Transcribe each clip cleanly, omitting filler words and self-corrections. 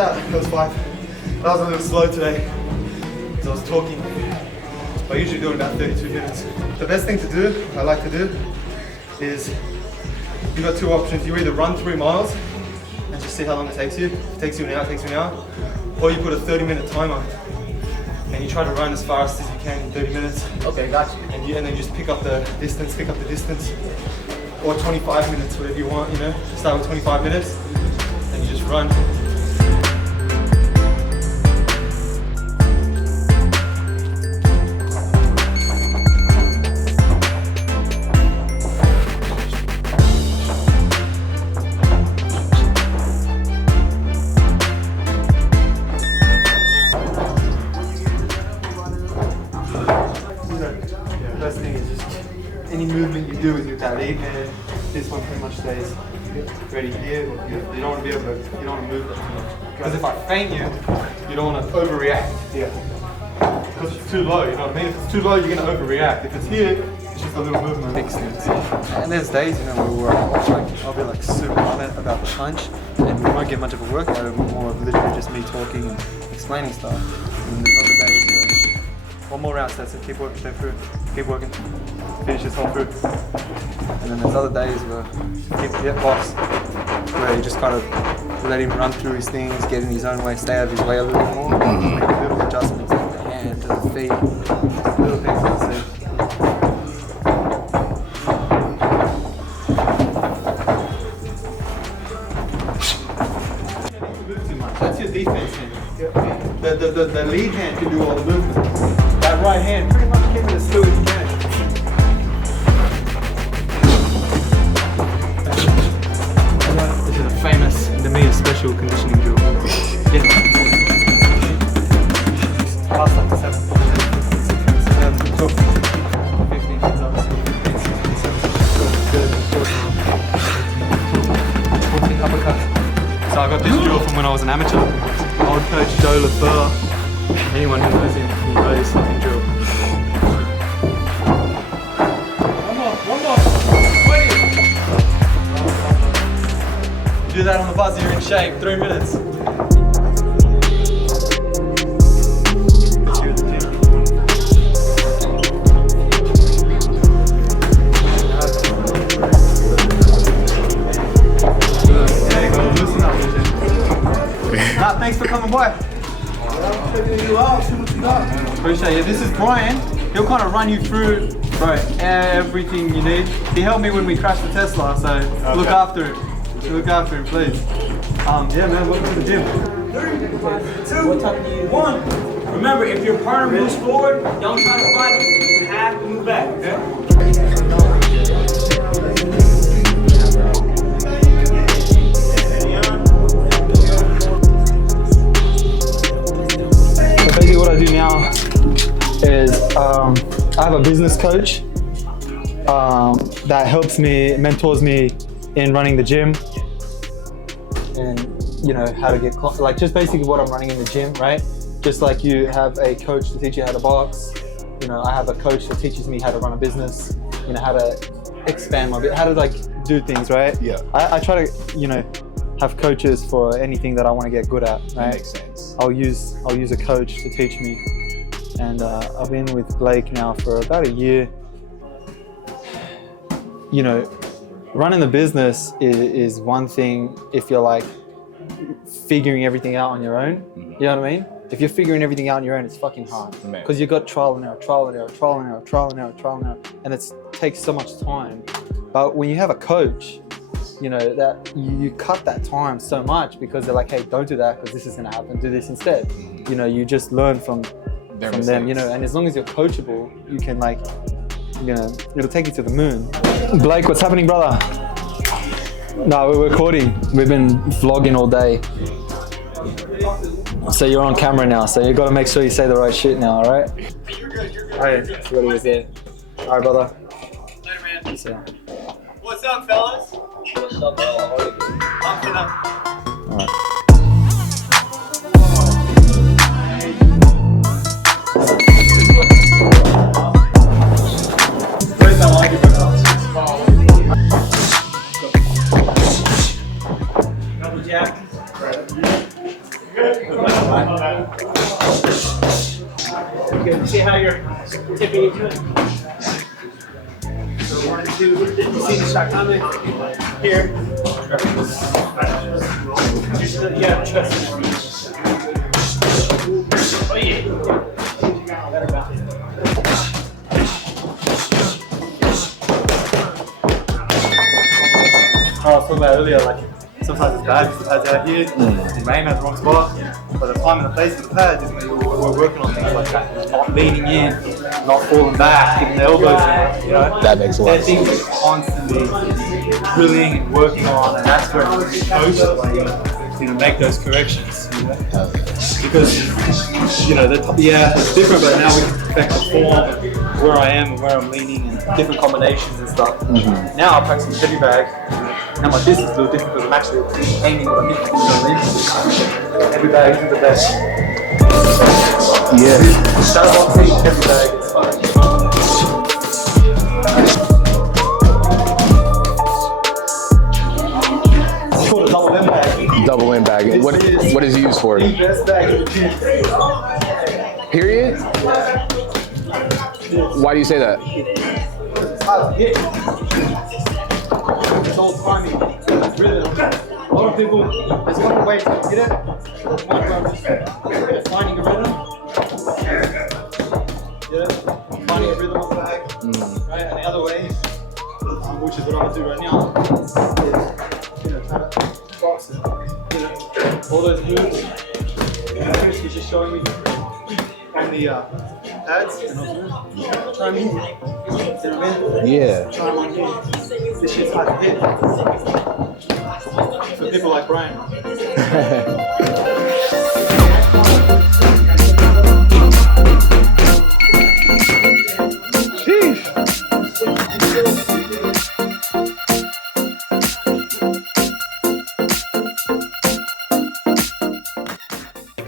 that. That was 5. But I was a little slow today because I was talking. I usually do it in about 32 minutes. The best thing to do, I like to do, is you've got 2 options. You either run 3 miles and just see how long it takes you. If it takes you an hour, it takes you an hour. Or you put a 30-minute timer and you try to run as fast as you can in 30 minutes. Okay, got you. And then just pick up the distance. Or 25 minutes, whatever you want, you know. Start with 25 minutes and you just run. First thing is just any movement you do with that lead hand, this one pretty much stays ready here. You don't want to be able to, you don't want to move that too much. Because if I feint you, you don't want to overreact. Yeah. Because it's too low, you know what I mean? If it's too low, you're going to overreact. If it's here, it's just a little movement. Big things. And there's days, you know, where I'll be like super adamant about the punch, and we won't get much of a workout. It'll be more of literally just me talking and explaining stuff. And there's other days where one more round, that's it. Keep working, stay through. Keep working. Finish this whole through. And then there's other days where box, where you just kind of let him run through his things, get in his own way, stay out of his way a little bit more. Make little adjustments like the hand to the feet, little things like that. That's your defense hand. The lead hand can do all the movement. That right hand, pretty much keep it as still as you can. This is a famous Nemea special conditioning drill. Yeah. Last up to 7. 12. 15 hands up. 16, 17. Good. Uppercut. So I got this drill from when I was an amateur. Old coach Joe LaFleur. Anyone who knows him knows this fucking drill. One more. 20. Do that on the buzzer, you're in shape. 3 minutes. Here at the gym. There you go, loosen up, legend. Matt, thanks for coming by. Appreciate it. This is Brian. He'll kind of run you through, bro, everything you need. He helped me when we crashed the Tesla, so okay. Look after him. Look after him, please. Yeah, man, welcome to the gym. 3, 2, 1. Remember, if your partner moves forward, don't try to fight him. You have to move back, okay? Basically what I do now is I have a business coach that helps me, mentors me in running the gym and you know how to get like just basically what I'm running in the gym, right? Just like you have a coach to teach you how to box, you know, I have a coach that teaches me how to run a business, you know, how to expand my how to like do things, right? Yeah. I try to, you know, have coaches for anything that I want to get good at, right? That makes sense. I'll use a coach to teach me, and I've been with Blake now for about a year. You know, running the business is one thing if you're like figuring everything out on your own. You know what I mean? If you're figuring everything out on your own, it's fucking hard because you've got trial and error, and it takes so much time. But when you have a coach, you know, that you cut that time so much because they're like, hey, don't do that because this is gonna happen, do this instead. You know, you just learn from them, you know, and as long as you're coachable, you can like, you know, it'll take you to the moon. Blake, what's happening, brother? No, we're recording. We've been vlogging all day. So you're on camera now, so you gotta make sure you say the right shit now, all right? You're good. Hey, what was it? All right, brother. Later, man. Peace out. What's up, fellas? What's up, bro? Pumping up. All right. First, I like it, Double jack. tipping into it. So 1 and 2, you see the shot coming, here. Yeah, trust me. Oh yeah. Better bounce. I was talking about earlier, like sometimes it's bad because the pads out here, the rain at the wrong spot, but the time and the place of the pads is when we're working on things like that, not leaning in, not falling back, getting the elbows in, you know. That makes a lot of things we're constantly drilling and working on, and that's where the coach is like, make those corrections, you know. Because, it's different, but now we can perfect the form, where I am and where I'm leaning, and different combinations and stuff. Now I practice heavy bag. Now my distance is a little different because I'm actually aiming what I'm hitting. You know what I mean? Heavy bag isn't the best. Yeah. Shadow boxing, heavy bag, it's fine. It's called a double M bag. Double in bag. What is it used for? The best bag in the gym. Period? Why do you say that? It's hard to hit. It's all timing. It's rhythm. A lot of people, there's a couple ways to hit it. One way just finding a rhythm. Finding a rhythm on the bag. Right? And the other way, which is what I'm gonna do right now, is trying to box it. All those moves. He's just showing me on the pads. Try me. Yeah. Try them on here. This shit's hard to hit. For people like Brian. Sheesh.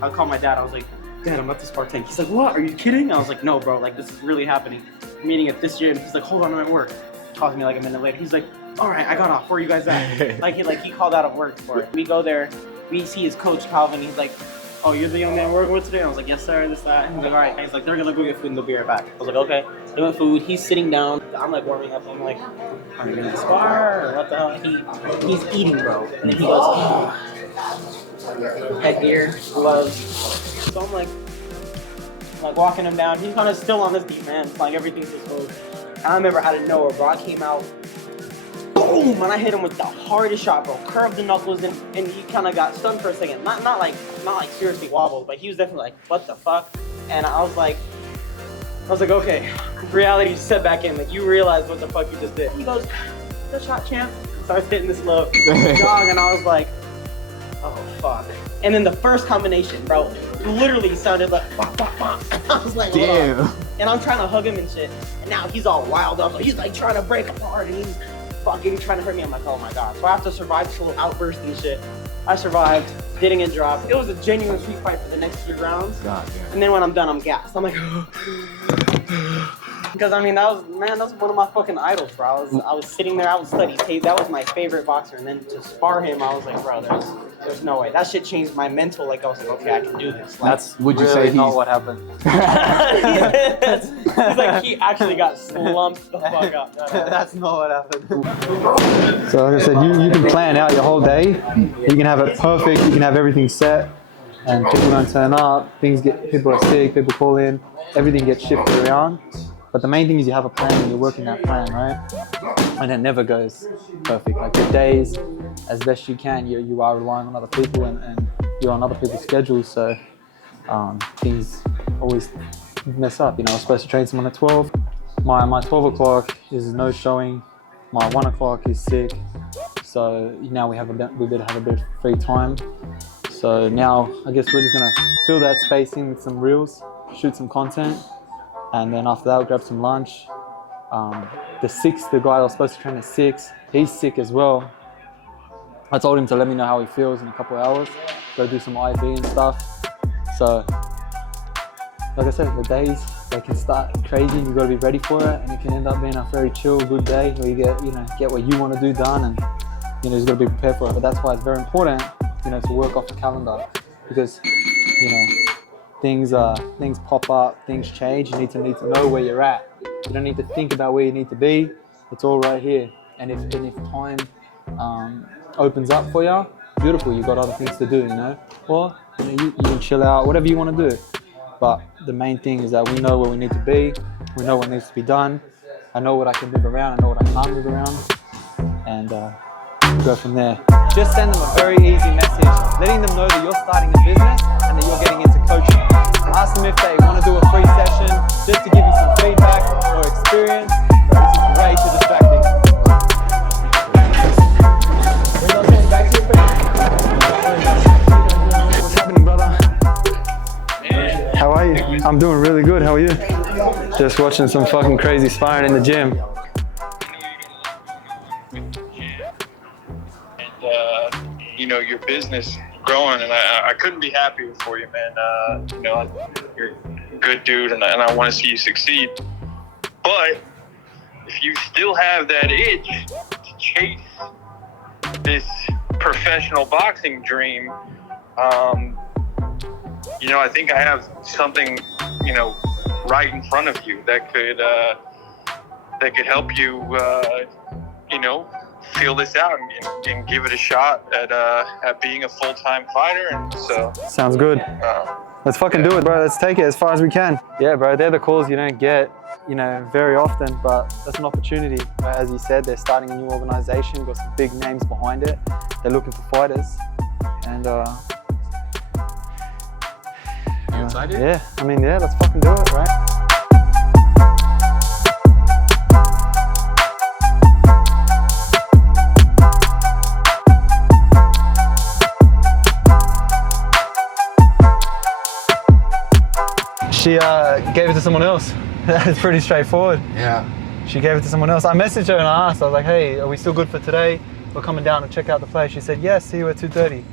I called my dad, I was like, Dad, I'm about to Spark tank. He's like, what, are you kidding? I was like, no bro, like this is really happening. I'm meeting at this gym. He's like, hold on, I'm at work. Calls me like a minute later. He's like, all right, I got off. Where are you guys at? he called out of work for it. We go there, we see his coach Calvin. He's like, oh, you're the young man we're working with today? I was like, yes sir, this, that. He's like, all right. He's like, they're gonna go get food and they'll be right back. I was like, okay. They went food, he's sitting down. I'm like warming up. I'm like, are you gonna spar? Or what the hell? He's eating, bro. And he goes, headgear, gloves. So I'm like walking him down. He's kind of still on this deep, man. Like everything's just goes. And I remember out of nowhere, bro, I came out, boom, and I hit him with the hardest shot, bro. Curved the knuckles, and he kind of got stunned for a second. Not like seriously wobbled, but he was definitely like, what the fuck? And I was like, okay, reality set back in. Like, you realize what the fuck you just did. He goes, good shot, champ. Starts hitting this low jog, and I was like, oh fuck. And then the first combination, bro, literally sounded like bop, bop, bop. I was like, damn. And I'm trying to hug him and shit. And now he's all wild up. He's like trying to break apart and he's fucking trying to hurt me. I'm like, oh my god. So I have to survive this little outburst and shit. I survived, didn't get dropped. It was a genuine street fight for the next 3 rounds. God damn. And then when I'm done, I'm gassed. I'm like, because I mean, that was one of my fucking idols, bro. I was sitting there, I was studying tape. That was my favorite boxer. And then to spar him, I was like, bro, there's no way. That shit changed my mental. Like, I was like, okay, I can do this. Like, That's would you really say not what happened? It's like he actually got slumped the fuck up. That's not what happened. So like I said, you can plan out your whole day. You can have it perfect. You can have everything set, and people don't turn up. People are sick. People call in. Everything gets shifted around. But the main thing is you have a plan and you're working that plan, right? And it never goes perfect. Like the days, as best you can, you are relying on other people and you're on other people's schedules. So things always mess up. You know, I was supposed to train someone at 12. My 12 o'clock is no showing. My 1 o'clock is sick. So now we better have a bit of free time. So now I guess we're just gonna fill that space in with some reels, shoot some content. And then after that, we'll grab some lunch. The guy I was supposed to train at 6, he's sick as well. I told him to let me know how he feels in a couple of hours. Go do some IV and stuff. So, like I said, the days, they can start crazy and you've got to be ready for it. And it can end up being a very chill, good day where you get what you want to do done, and you just got to be prepared for it. But that's why it's very important, to work off the calendar, because, things pop up, things change. You need to know where you're at. You don't need to think about where you need to be. It's all right here. And if time opens up for you, beautiful. You've got other things to do, you know. Or you can chill out, whatever you want to do. But the main thing is that we know where we need to be. We know what needs to be done. I know what I can move around. I know what I can't move around. And go from there. Just send them a very easy message, letting them know that you're starting a business and that you're getting into coaching. Ask them if they want to do a free session just to give you some feedback or experience. This is way too distracting. What's happening, brother? How are you? I'm doing really good. How are you? Just watching some fucking crazy sparring in the gym. You know, your business growing, and I couldn't be happier for you, man. You know, you're a good dude, and I want to see you succeed. But if you still have that itch to chase this professional boxing dream, you know, I think I have something, you know, right in front of you that could help you, you know, feel this out and give it a shot at being a full-time fighter. And so sounds good. Let's fucking do it, bro. Let's take it as far as we can. Yeah, bro, they're the calls you don't get, you know, very often, but that's an opportunity. As you said, they're starting a new organization, got some big names behind it. They're looking for fighters. And You excited? yeah, I mean, yeah, let's fucking do it, right? She gave it to someone else. It's pretty straightforward. Yeah. She gave it to someone else. I messaged her and I asked, I was like, hey, are we still good for today? We're coming down to check out the place. She said, yes, see you at 2:30.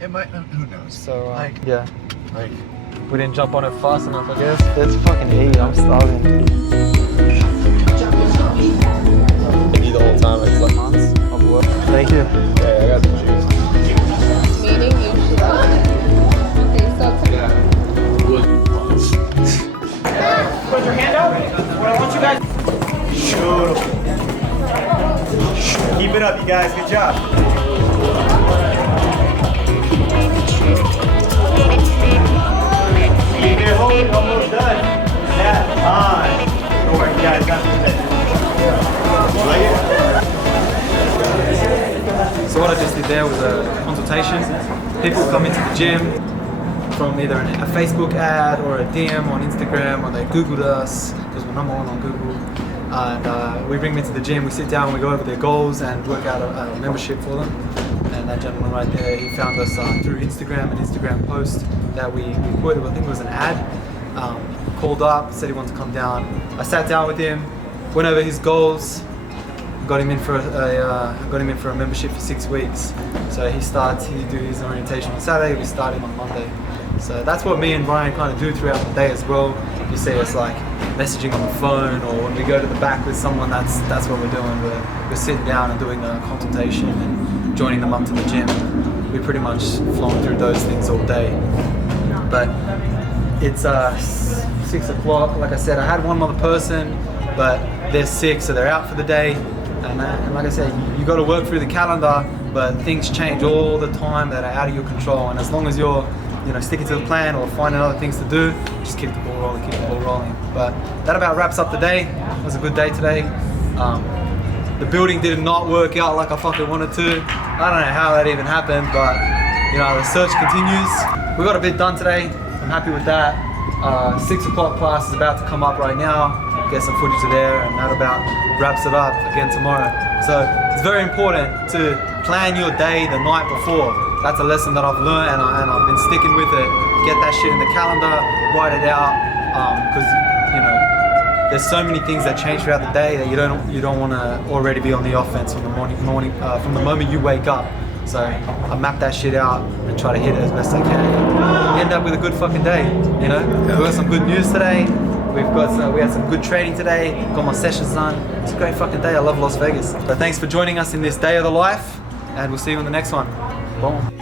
It might, who knows? So, Like- yeah. Like, We didn't jump on it fast enough, I guess. It's fucking heat, I'm starving. Maybe the whole time it's like Months of work. Thank you. yeah, I got the juice. Meeting usually. Okay, so Put your hand out. What I want you guys. Keep it up, you guys. Good job. Keep it holding, almost done. That time. Don't worry, you guys got this. So what I just did there was a consultation. People come into the gym from either a Facebook ad or a DM on Instagram, or they Googled us because we're number one on Google. And we bring them into the gym, we sit down, we go over their goals and work out a membership for them. And that gentleman right there, he found us through Instagram, an Instagram post that we quoted, I think it was an ad. Called up, said he wanted to come down. I sat down with him, went over his goals, got him in for a membership for 6 weeks. So he do his orientation on Saturday, we start him on Monday. So that's what me and Brian kind of do throughout the day as well. You see us like messaging on the phone, or when we go to the back with someone, that's what we're doing. We're sitting down and doing a consultation and joining them up to the gym. We pretty much flown through those things all day. But it's 6 o'clock. Like I said, I had one other person, but they're sick, so they're out for the day. And like I said, you got to work through the calendar, but things change all the time that are out of your control. And as long as you're, you know, sticking to the plan or finding other things to do, just keep the ball rolling, keep the ball rolling. But that about wraps up the day. It was a good day today. The building did not work out like I fucking wanted to. I don't know how that even happened, but you know, the search continues. We got a bit done today. I'm happy with that. 6 o'clock class is about to come up right now. Get some footage of there, and that about wraps it up again tomorrow. So it's very important to plan your day the night before. That's a lesson that I've learned, and I've been sticking with it. Get that shit in the calendar, write it out, because you know there's so many things that change throughout the day that you don't want to already be on the offense from the morning from the moment you wake up. So I map that shit out and try to hit it as best I can. End up with a good fucking day, you know. We got some good news today. We had some good training today. Got my sessions done. It's a great fucking day. I love Las Vegas. So thanks for joining us in this day of the life, and we'll see you on the next one. Boom.